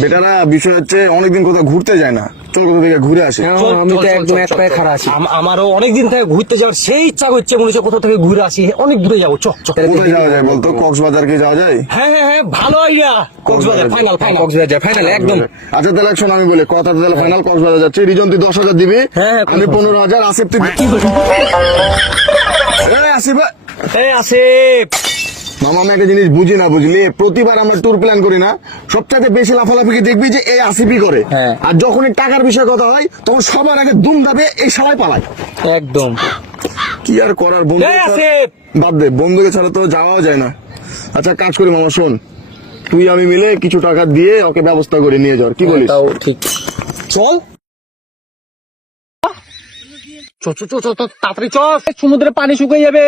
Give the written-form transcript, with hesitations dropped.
বেটারা বিষয় হচ্ছে অনেকদিন কোথাও ঘুরতে যায় না, চল কোথা থেকে ঘুরে আসি। আমি তো একদম এক পায়ে খাড়া আছি। আমারও অনেকদিন থেকে ঘুরতে যাওয়ার সেই ইচ্ছা হচ্ছে, মনে হচ্ছে কোথা থেকে ঘুরে আসি, অনেক দূরে যাবো। চক চক। কোথায় যাওয়া যায় বলতো? কক্সবাজার কি যাওয়া যায়? হ্যাঁ হ্যাঁ হ্যাঁ, ভালো idea. Cox's Bazar final final. Cox's Bazar final একদম। আচ্ছা তাহলে শোন, আমি বলি কথা, তাহলে ফাইনাল কক্সবাজার যাচ্ছি। রিজন তুই 10,000 দিবি, হ্যাঁ, আমি 15,000। আসিফ তুই আসিফ এই আসিফ, মামা, আমি একটা জিনিস বুঝি না, বুঝলি, প্রতিবার আমরা ট্যুর প্ল্যান করি না, সবচাইতে বেশি লাফালাফি দেখবি যে এই আসিফই করে। হ্যাঁ। আর যখনই টাকার বিষয়ে কথা হয় তখন সবার আগে দুম দাবে এই সবাই পালায়। একদম। কি আর করার, বন্ধু এই আসিফ। বাদ দে, বন্ধুকে ছাড়া তো যাওয়াও যায় না। আচ্ছা কাজ করি মামা, শোন, তুই আমি মিলে কিছু টাকা দিয়ে ওকে ব্যবস্থা করে নিয়ে যাওয়ার, কি বলিস? তাও ঠিক। চল চল চল চল চল, তাড়াতাড়ি চল, সমুদ্রে পানি শুকিয়ে যাবে।